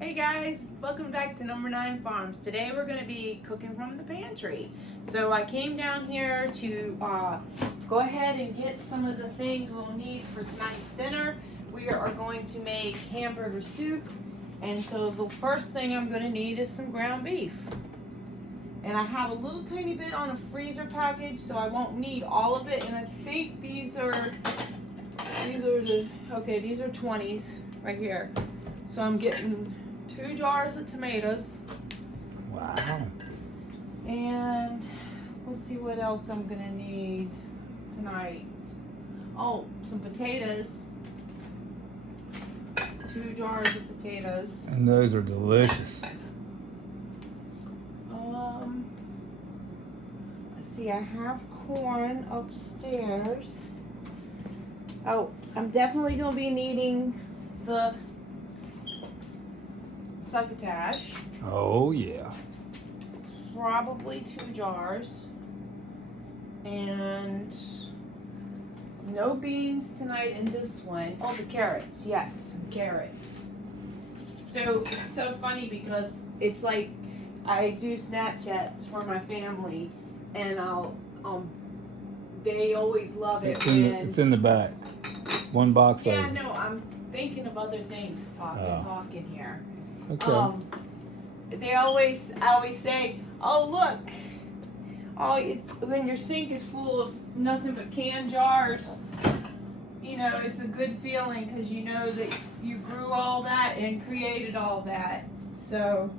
Hey guys, welcome back to Number 9 Farms. Today we're going to be cooking from the pantry. So I came down here to go ahead and get some of the things we'll need for tonight's dinner. We are going to make hamburger soup, and so the first thing I'm going to need is some ground beef. And I have a little tiny bit on a freezer package, so I won't need all of it. And I think these are the 20s right here. So I'm getting 2 jars of tomatoes. Wow. And let's see what else I'm gonna need tonight. Oh, some potatoes. 2 jars of potatoes. And those are delicious. Let's see, I have corn upstairs. Oh, I'm definitely gonna be needing the succotash. Oh yeah. Probably 2 jars. And no beans tonight in this one. Oh, the carrots. Yes, some carrots. So it's so funny because it's like I do Snapchats for my family, and they always love it. It's in the back. 1 box Yeah, over. no, I'm thinking of other things talking here. Okay. I always say, oh look, it's when your sink is full of nothing but canned jars. You know, it's a good feeling because you know that you grew all that and created all that. So,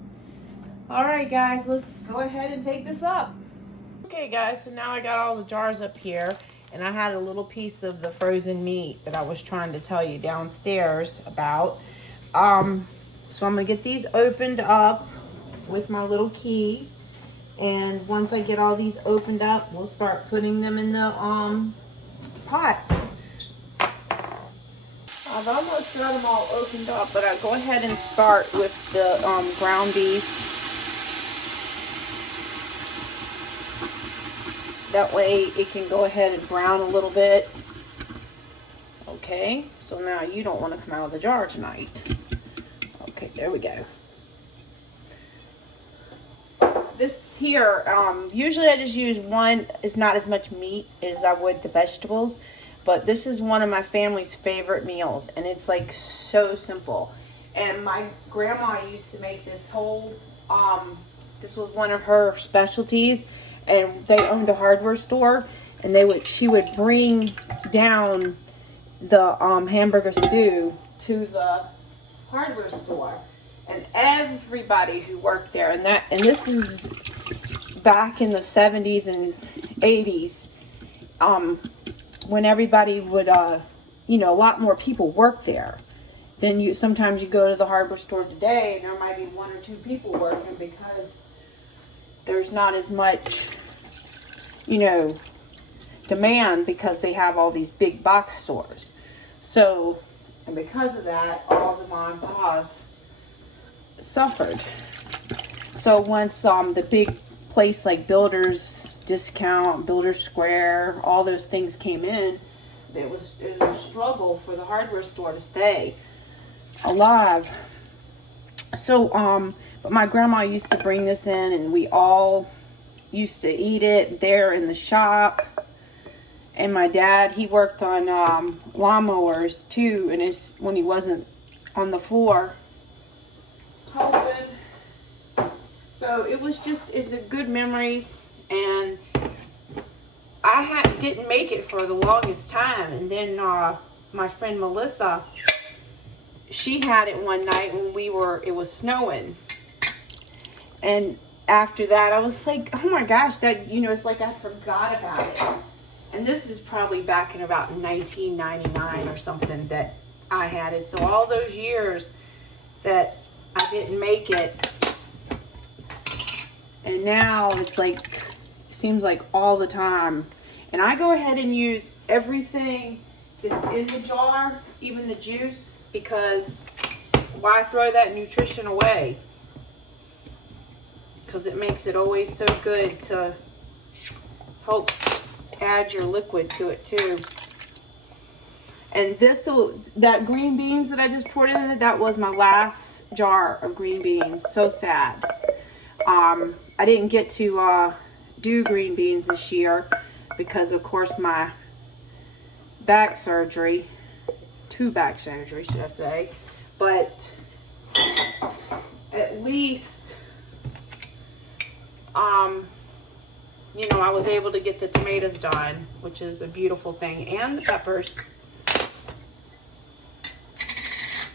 all right, guys, let's go ahead and take this up. Okay, guys, so now I got all the jars up here, and I had a little piece of the frozen meat that I was trying to tell you downstairs about. So I'm gonna get these opened up with my little key, and once I get all these opened up, we'll start putting them in the pot. I've almost got them all opened up, but I'll go ahead and start with the ground beef. That way it can go ahead and brown a little bit. Okay, so now you don't want to come out of the jar tonight. Okay, there we go. This here, usually I just use one. It's not as much meat as I would the vegetables, but this is one of my family's favorite meals, and it's like so simple. And my grandma used to make this whole, this was one of her specialties, and they owned a hardware store, and she would bring down the hamburger stew to the hardware store, and everybody who worked there, and this is back in the 70s and 80s, when everybody would a lot more people worked there than sometimes you go to the hardware store today and there might be 1 or 2 people working because there's not as much demand because they have all these big box stores. So, and because of that, all the mom and pops suffered. So once the big place like Builders Discount, Builders Square, all those things came in, it was a struggle for the hardware store to stay alive. So, but my grandma used to bring this in, and we all used to eat it there in the shop. And my dad, he worked on lawnmowers too, and when he wasn't on the floor helping. So it's a good memories, and I didn't make it for the longest time, and then my friend Melissa, she had it one night when it was snowing, and after that I was like, oh my gosh, that it's like I forgot about it. And this is probably back in about 1999 or something that I had it. So all those years that I didn't make it, and now it's like, seems like all the time. And I go ahead and use everything that's in the jar, even the juice, because why throw that nutrition away? Because it makes it always so good to help add your liquid to it too. And that green beans that I just poured in it, that was my last jar of green beans. So sad. I didn't get to do green beans this year because, of course, my back surgery, 2 back surgeries, should I say. But at least, you know, I was able to get the tomatoes done, which is a beautiful thing, and the peppers.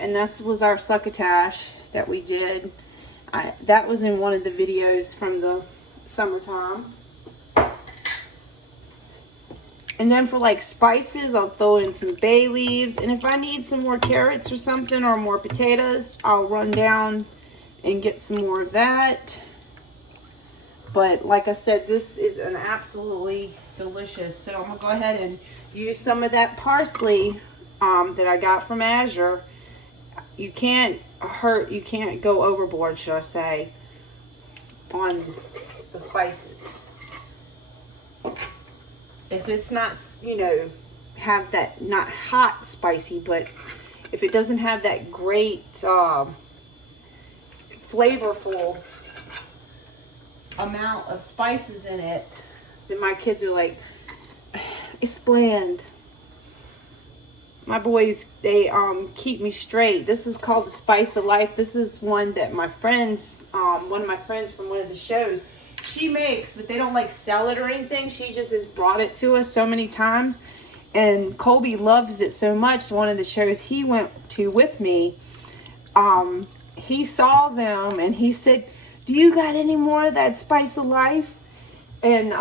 And this was our succotash that we did. That was in one of the videos from the summertime. And then for like spices, I'll throw in some bay leaves. And if I need some more carrots or something, or more potatoes, I'll run down and get some more of that. But like I said, this is an absolutely delicious. So I'm gonna go ahead and use some of that parsley that I got from Azure. You can't go overboard, should I say, on the spices. If it's not, you know, have that, not hot spicy, but if it doesn't have that great flavorful amount of spices in it, then my kids are like, it's bland. My boys, they keep me straight. This is called the Spice of Life. This is one that my friends, one of my friends from one of the shows, she makes, but they don't like sell it or anything. She just has brought it to us so many times. And Colby loves it so much. One of the shows he went to with me, he saw them and he said, do you got any more of that Spice of Life? And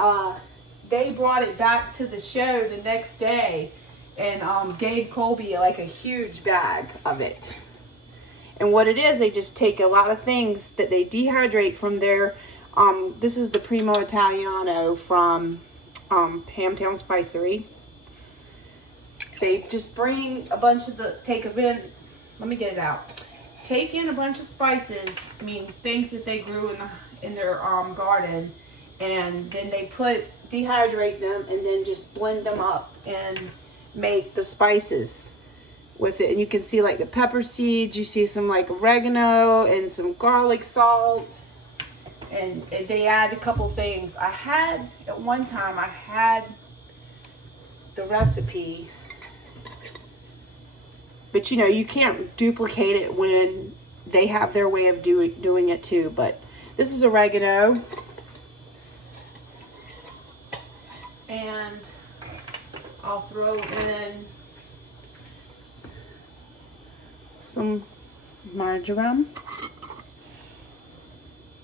they brought it back to the show the next day and gave Colby like a huge bag of it. And what it is, they just take a lot of things that they dehydrate from their, this is the Primo Italiano from Hamtown Spicery. They just bring a bunch of take in a bunch of spices, I mean things that they grew in their garden, and then they dehydrate them and then just blend them up and make the spices with it. And you can see like the pepper seeds, you see some like oregano and some garlic salt, and they add a couple things. At one time I had the recipe, but you know, you can't duplicate it when they have their way of doing it too. But this is oregano. And I'll throw in some marjoram.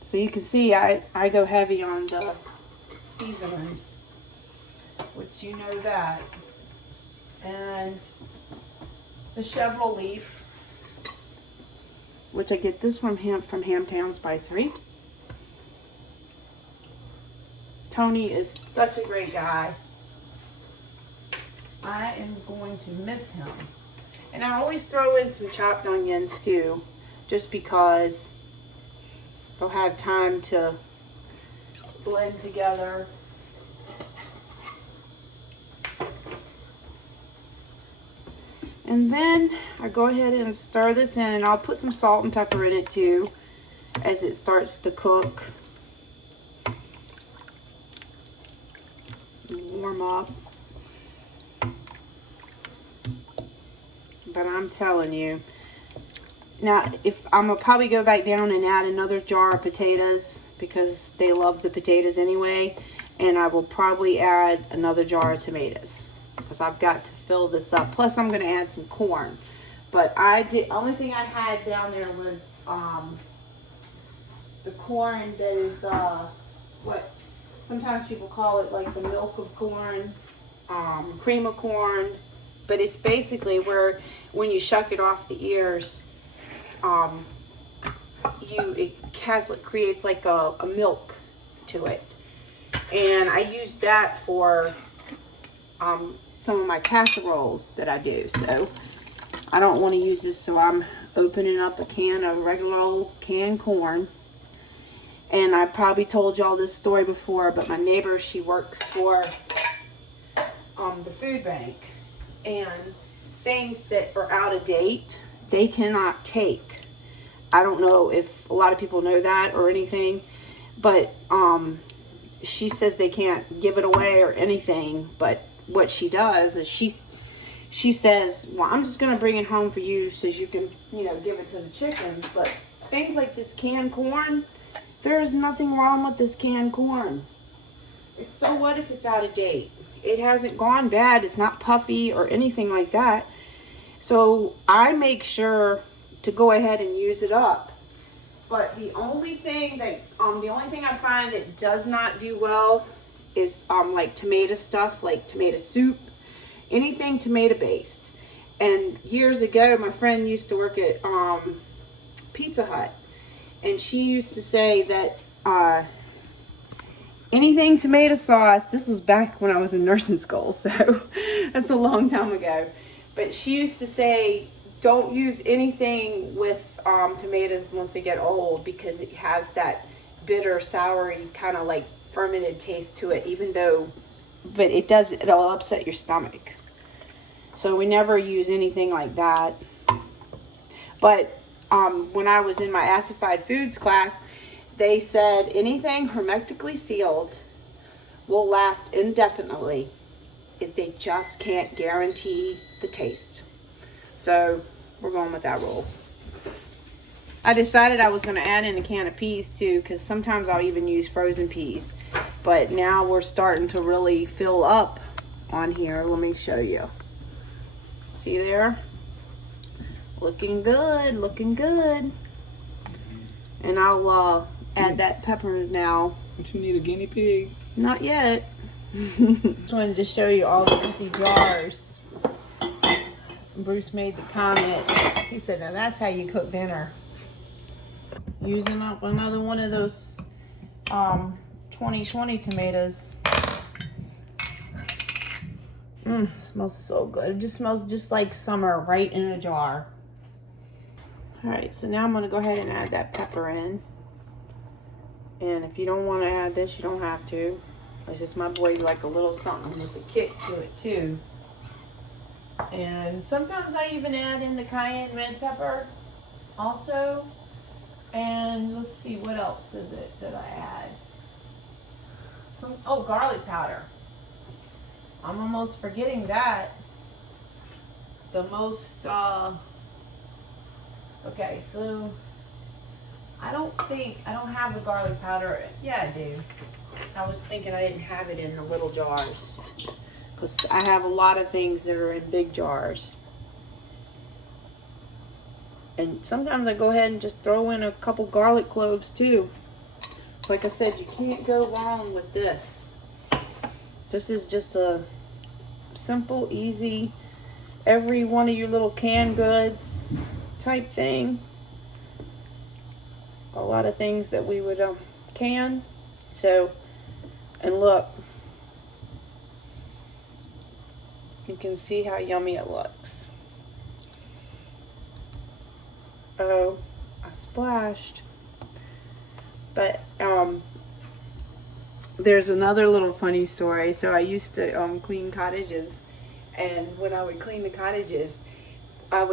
So you can see I go heavy on the seasonings, which you know that. And the chevrolet leaf, which I get this from Hamtown Spicery. Tony is such a great guy. I am going to miss him. And I always throw in some chopped onions too, just because they'll have time to blend together. And then I go ahead and stir this in, and I'll put some salt and pepper in it too as it starts to cook. Warm up. But I'm telling you, now if I'm gonna probably go back down and add another jar of potatoes because they love the potatoes anyway, and I will probably add another jar of tomatoes because I've got to fill this up. Plus I'm gonna add some corn. But only thing I had down there was the corn that is what sometimes people call it like the milk of corn, cream of corn, but it's basically where when you shuck it off the ears, it creates like a milk to it. And I use that for some of my casseroles that I do. So I don't want to use this, so I'm opening up a can of regular old canned corn. And I probably told y'all this story before, but my neighbor, she works for the food bank. And things that are out of date, they cannot take. I don't know if a lot of people know that or anything, but she says they can't give it away or anything. But what she does is she says, well, I'm just going to bring it home for you so you can, give it to the chickens. But things like this canned corn, there's nothing wrong with this canned corn. It's so what if it's out of date? It hasn't gone bad. It's not puffy or anything like that. So I make sure to go ahead and use it up. But the only thing I find that does not do well is like tomato stuff, like tomato soup, anything tomato based. And years ago, my friend used to work at Pizza Hut, and she used to say that anything tomato sauce, this was back when I was in nursing school, so that's a long time ago. But she used to say, don't use anything with tomatoes once they get old, because it has that bitter, soury, kind of like fermented taste to it, but it'll upset your stomach. So we never use anything like that. But when I was in my acidified foods class, they said anything hermetically sealed will last indefinitely if they just can't guarantee the taste. So we're going with that rule. I decided I was going to add in a can of peas too, because sometimes I'll even use frozen peas. But now we're starting to really fill up on here. Let me show you. See there? Looking good, looking good. And I'll add that pepper now. Don't you need a guinea pig? Not yet. Just wanted to show you all the empty jars. Bruce made the comment. He said, now that's how you cook dinner. Using up another one of those 2020 tomatoes. Smells so good. It just smells just like summer right in a jar. Alright, so now I'm going to go ahead and add that pepper in. And if you don't want to add this, you don't have to. It's just my boys like a little something with a kick to it too. And sometimes I even add in the cayenne red pepper also. And let's see, what else is it that I add? Garlic powder. I'm almost forgetting that. Okay, so I don't have the garlic powder. Yeah, I do. I was thinking I didn't have it in the little jars, because I have a lot of things that are in big jars. And sometimes I go ahead and just throw in a couple garlic cloves too. So like I said, you can't go wrong with this. This is just a simple, easy, every one of your little canned goods type thing. A lot of things that we would can. So, and look, you can see how yummy it looks. Oh, I splashed. But there's another little funny story. So I used to clean cottages, and when I would clean the cottages, I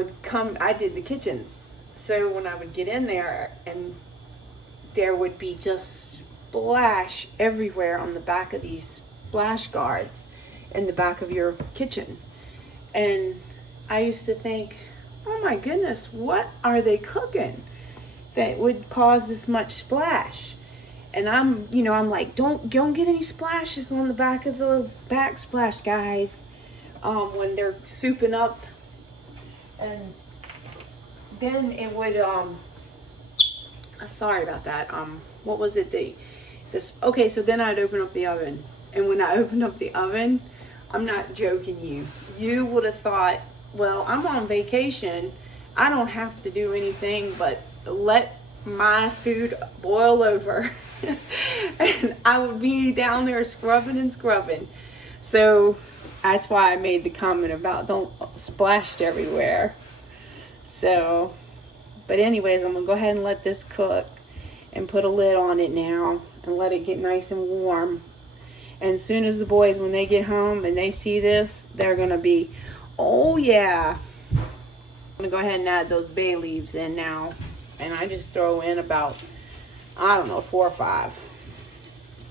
did the kitchens. So when I would get in there, and there would be just splash everywhere on the back of these splash guards in the back of your kitchen. And I used to think, oh my goodness, what are they cooking that would cause this much splash? And I'm like, don't get any splashes on the back of the backsplash, guys, when they're souping up. And then it would, sorry about that. What was it? Okay, so then I'd open up the oven. And when I opened up the oven, I'm not joking you. You would have thought, well, I'm on vacation. I don't have to do anything but let my food boil over. And I would be down there scrubbing and scrubbing. So that's why I made the comment about don't splash everywhere. So, but anyways, I'm gonna go ahead and let this cook and put a lid on it now and let it get nice and warm. And as soon as the boys, when they get home and they see this, they're gonna be, Oh yeah. I'm gonna go ahead and add those bay leaves in now. And I just throw in about, I don't know, 4 or 5.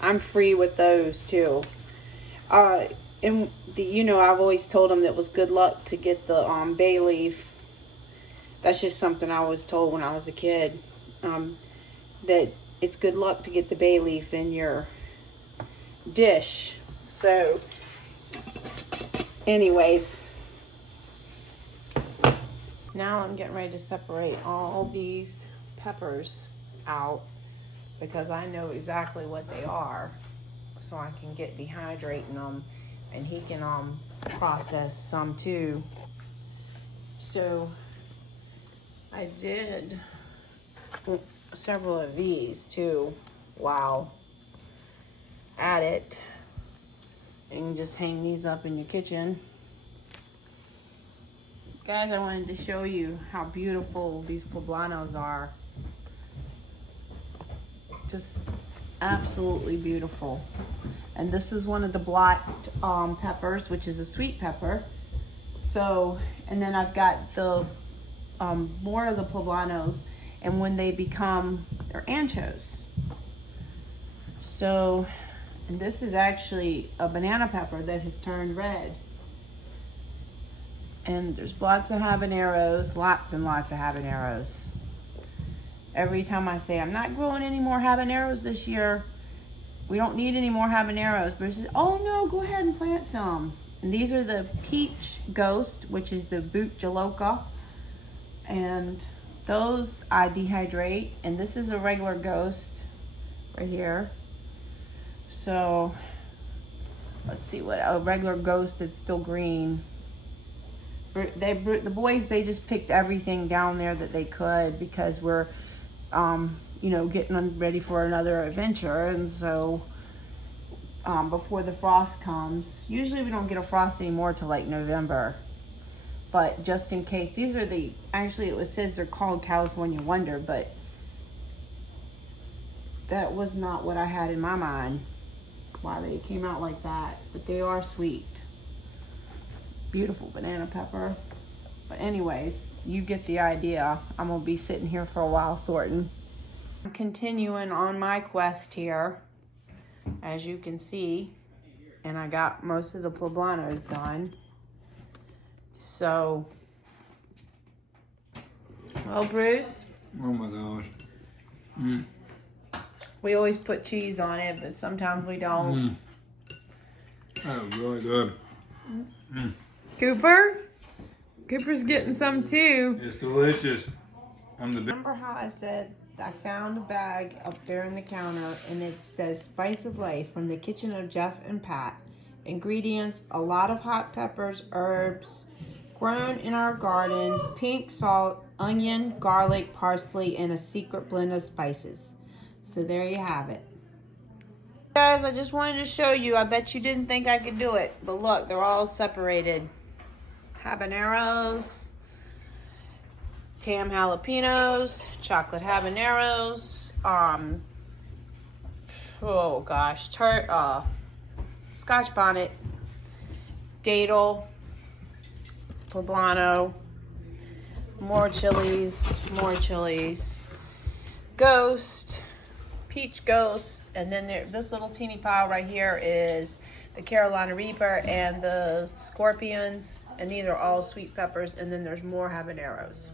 I'm free with those too. And I've always told them that it was good luck to get the bay leaf. That's just something I was told when I was a kid. That it's good luck to get the bay leaf in your dish. So, anyways, now I'm getting ready to separate all these peppers out because I know exactly what they are, so I can get dehydrating them, and he can process some too. So I did several of these too. Wow. Add it. You can just hang these up in your kitchen. Guys, I wanted to show you how beautiful these poblanos are. Just absolutely beautiful. And this is one of the blacked peppers, which is a sweet pepper. So, and then I've got the more of the poblanos, and when they become, they're anchos. So, and this is actually a banana pepper that has turned red. And there's lots of habaneros, lots and lots of habaneros. Every time I say, I'm not growing any more habaneros this year, we don't need any more habaneros, Bruce says, oh no, go ahead and plant some. And these are the peach ghost, which is the boot jaloka. And those I dehydrate. And this is a regular ghost right here. So let's see what a regular ghost that's still green. The boys, they just picked everything down there that they could because we're getting ready for another adventure. And so before the frost comes, usually we don't get a frost anymore till like November, but just in case, these are it says they're called California Wonder, but that was not what I had in my mind why they came out like that. But they are sweet. Beautiful banana pepper. But anyways, you get the idea. I'm gonna be sitting here for a while sorting. I'm continuing on my quest here, as you can see, and I got most of the poblanos done. So, well, Bruce. Oh my gosh. We always put cheese on it, but sometimes we don't. That was really good. Cooper's getting some too. It's delicious. Remember how I said I found a bag up there on the counter and it says Spice of Life from the kitchen of Jeff and Pat. Ingredients: a lot of hot peppers, herbs grown in our garden, pink salt, onion, garlic, parsley, and a secret blend of spices. So there you have it. Guys, I just wanted to show you. I bet you didn't think I could do it, but look, they're all separated. Habaneros, tam jalapenos, chocolate habaneros, oh gosh, scotch bonnet, datel, poblano, more chilies, ghost, peach ghost, and then this little teeny pile right here is the Carolina Reaper and the scorpions, and these are all sweet peppers, and then there's more habaneros.